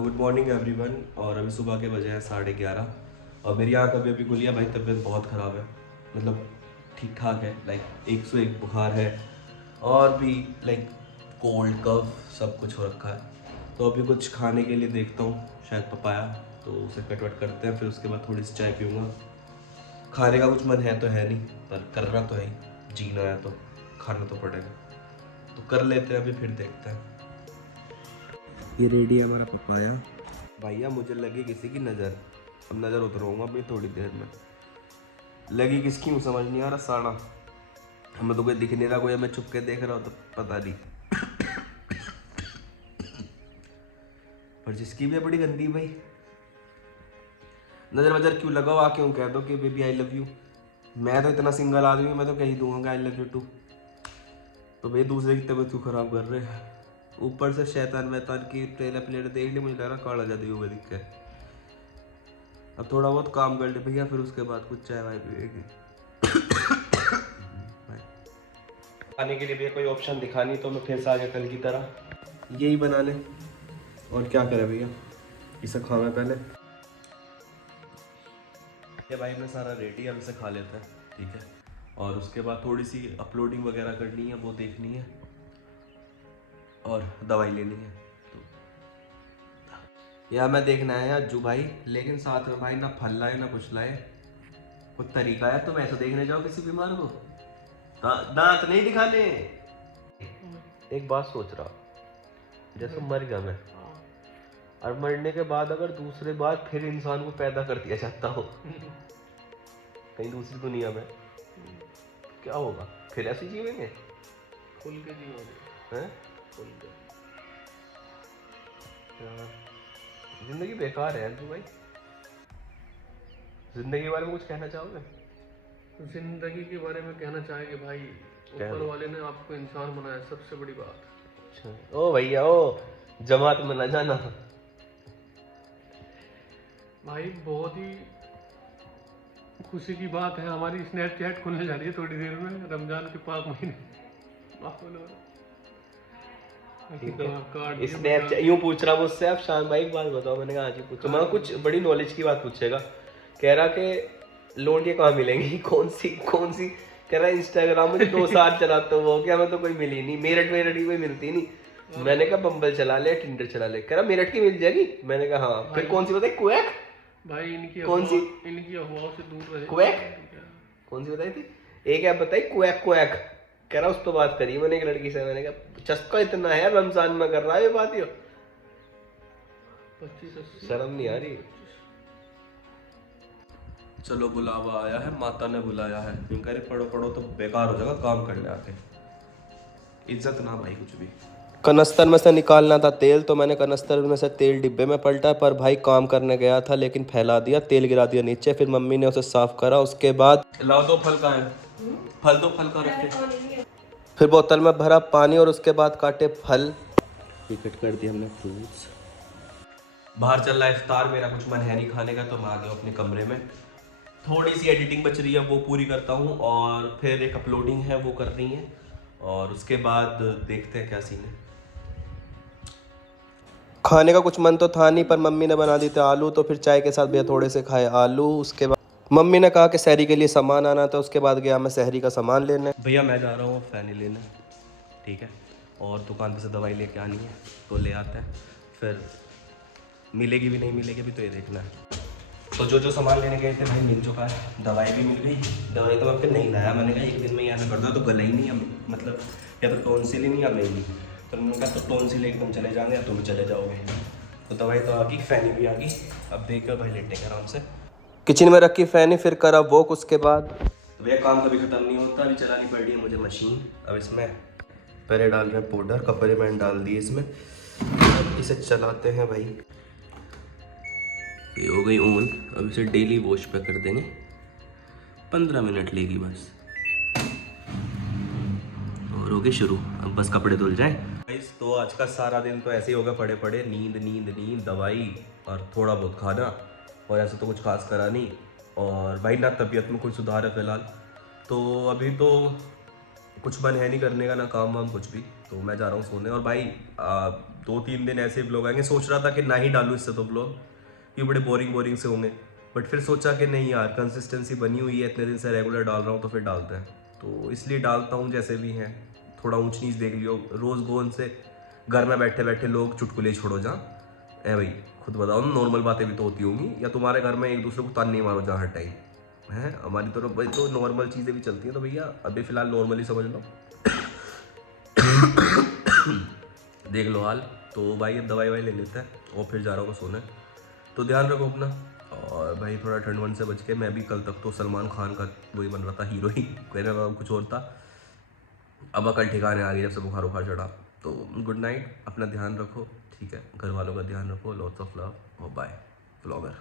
Good morning everyone. और अभी सुबह के बजे हैं 11:30 और मेरी आँख अभी खुली है भाई। तबीयत बहुत ख़राब है, मतलब ठीक ठाक है। लाइक 101 बुखार है और भी लाइक कोल्ड कफ सब कुछ हो रखा है। तो अभी कुछ खाने के लिए देखता हूँ, शायद पपाया, तो उसे कट वट करते हैं। फिर उसके बाद थोड़ी सी चाय पीऊँगा। खाने का कुछ मन है तो है नहीं, पर करना तो है ही, जीना है तो खाना तो पड़ेगा। तो कर लेते हैं अभी, फिर देखते हैं। ये रेडी है हमारा पपाया। भैया मुझे लगी किसी की नज़र, अब नज़र उतरवाऊंगा अभी थोड़ी देर में। लगी किसकी हूँ समझ नहीं आ रहा। साड़ा हमें तो कोई दिख नहीं रहा, कोई हमें छुप के देख रहा हो तो पता नहीं। पर जिसकी भी है बड़ी गंदी भाई। नज़र वजर क्यों लगाओ, आ क्यों कह दो कि बेबी आई लव यू। मैं तो इतना सिंगल आदमी हूँ, मैं तो कह ही दूंगा आई लव यू टू। तो भाई दूसरे की तबीयत क्यों खराब कर रहे हैं। ऊपर से शैतान वैतान की ट्रेलर प्लेटर देख ली, मुझे लग रहा काला जादू होगा दिख के। अब थोड़ा बहुत काम कर ले भैया, फिर उसके बाद कुछ चाय वाय पिएगी। खाने के लिए भैया कोई ऑप्शन दिखा नहीं, तो मैं फिर से आ गया कल की तरह यही बना ले। और क्या करें भैया, इसे खाना पहले। ये भाई अपना सारा रेडी है, अब इसे खा लेते हैं, ठीक है। और उसके बाद थोड़ी सी अपलोडिंग वगैरह करनी है, वो देखनी है और दवाई लेनी है। तो यार मैं देखना है यार अज्जू भाई, लेकिन साथ में भाई ना फल लाए ना कुछ लाए। कुछ तरीका है, तुम ऐसा देखने जाओ किसी बीमार को, दांत नहीं दिखाने। एक बात सोच रहा, जैसे मर गया मैं और मरने के बाद अगर दूसरे बार फिर इंसान को पैदा कर दिया जाता हो कहीं दूसरी दुनिया में, क्या होगा? फिर ऐसे जीवेंगे? खुल के जीवोगे हैं? खुल के। यार, जिंदगी बेकार है तू भाई। जिंदगी के बारे में कुछ कहना चाहोगे? जिंदगी के बारे में कहना चाहेंगे भाई, ऊपर वाले ने आपको इंसान बनाया, सबसे बड़ी बात। अच्छा ओ भैया ओ, जमात में ना जाना भाई बहुत ही खुशी की बात है, हमारी स्नैपचैट खुलने जा रही है थोड़ी देर में, रमजान के पाक महीने। स्नैपचैट यूं पूछ रहा मुझसे, अब शान भाई एक बात बताओ। मैंने कहा हाँ जी पूछो। मैं कुछ बड़ी नॉलेज की बात पूछेगा। कह रहा कि लोनियाँ कहाँ मिलेंगी, कौन सी कह रहा इंस्टाग्राम में 2 साल चलाता हूँ, वो क्या मैं तो कोई मिली नहीं, मेरठ की कोई मिलती नहीं। मैंने कहा बम्बल चला ले, टिंडर चला ले। कह रहा मेरठ की मिल जाएगी। मैंने कहा हाँ। फिर कौन सी बताई? क्वैक? भाई इनकी कौन सी? इनकी अफवाहों से दूर रहे। क्वैक कौन सी बताई थी? एक ऐप बताई क्वैक क्वैक। कह रहा उस पर बात करी मैंने एक लड़की से। मैंने कहा चस्का इतना है रमजान में कर रहा है ये बात। यो 25-80 शर्म नहीं आ रही। चलो बुलावा आया है, माता ने बुलाया है। यूं कह रहे पढ़ो पढ़ो तो बेकार हो जाएगा, काम कर ले आके। इज्जत ना भाई कुछ भी। कनस्तर में से निकालना था तेल, तो मैंने कनस्तर में से तेल डिब्बे में पलटा। पर भाई काम करने गया था लेकिन फैला दिया, तेल गिरा दिया नीचे। फिर मम्मी ने उसे साफ करा। उसके बाद लाओ दो फल का है, फल दो, फल का रखे। फिर बोतल में भरा पानी और उसके बाद काटे फल। कट कर दिया हमने फ्रूट्स। बाहर चल रहा है इफ्तार, मेरा कुछ मन है नहीं खाने का, तो मैं आ गया अपने कमरे में। थोड़ी सी एडिटिंग बच रही है, वो पूरी करता हूँ और फिर एक अपलोडिंग है वो करनी है। और उसके बाद देखते हैं क्या सीन है। खाने का कुछ मन तो था नहीं, पर मम्मी ने बना दी थी आलू, तो फिर चाय के साथ भैया थोड़े से खाए आलू। उसके बाद मम्मी ने कहा कि सहरी के लिए सामान आना था। उसके बाद गया मैं सहरी का सामान लेने। भैया मैं जा रहा हूँ फैनी लेने, ठीक है। और दुकान पे से दवाई लेके आनी है, तो ले आते हैं। फिर मिलेगी भी नहीं मिलेगी भी तो ये देखना है। तो जो सामान लेने गए थे भाई मिल चुका है। दवाई भी मिल गई। दवाई तो मैं फिर नहीं लाया, मैंने कहा एक दिन में यहाँ करता तो गला ही नहीं, मतलब या तो टोंसिल ही नहीं या मेरी। तो उन्होंने कहा तो टोंसिल एकदम चले जाएंगे या तुम चले जाओगे। तो दवाई तो आ गई, फैनी भी आ गई। अब देखकर भाई लेटेंगे आराम से। किचन में रखी फैनी, फिर करा वॉक। उसके बाद तो भैया काम कभी ख़त्म नहीं होता। अभी चलानी पड़ रही है मुझे मशीन। अब इसमें पहले डाल रहे हैं पाउडर, कपड़े मैंने डाल दिए इसमें। अब इसे चलाते हैं भाई। ये हो गई ऑन। अब इसे डेली वॉश पे कर देंगे, 15 मिनट लेगी बस और हो गई शुरू। अब बस कपड़े धुल जाएं। तो आज का सारा दिन तो ऐसे ही होगा, पड़े पड़े, नींद नींद नींद, दवाई और थोड़ा बहुत खाना। और ऐसे तो कुछ खास करा नहीं। और भाई ना तबीयत में कुछ सुधार है फ़िलहाल। तो अभी तो कुछ मन है नहीं करने का, ना काम वाम कुछ भी। तो मैं जा रहा हूँ सोने। और भाई 2-3 दिन ऐसे ब्लॉग आएंगे, सोच रहा था कि ना ही डालूँ इससे तो ब्लॉग, ये बड़े बोरिंग से होंगे, बट फिर सोचा कि नहीं यार, कंसिस्टेंसी बनी हुई है, इतने दिन से रेगुलर डाल रहा हूँ तो फिर डालते हैं, तो इसलिए डालता हूँ जैसे भी हैं। थोड़ा ऊंच नीच देख लियो, रोज़ गोन से घर में बैठे बैठे लोग चुटकुले छोड़ो जा। ए भाई खुद बताओ, नॉर्मल बातें भी तो होती होंगी, या तुम्हारे घर में एक दूसरे को तान नहीं मारो जहाँ हर टाइम है। हमारी तरफ भाई तो नॉर्मल चीज़ें भी चलती हैं, तो भैया अभी फ़िलहाल नॉर्मली समझ लो। देख लो हाल। तो भाई अब दवाई ले लेते हैं और फिर जा रहा हूँ सोने। तो ध्यान रखो अपना, और भाई थोड़ा ठंड वंड से बच के। मैं भी कल तक तो सलमान खान का वही बन रहा था, हीरो ही, मेरा नाम कुछ और था। अब अकल ठिकाने आ गई जब से बुखार उखार चढ़ा। तो गुड नाइट, अपना ध्यान रखो, ठीक है, घर वालों का ध्यान रखो, लॉट्स ऑफ लव और बाय ब्लॉगर।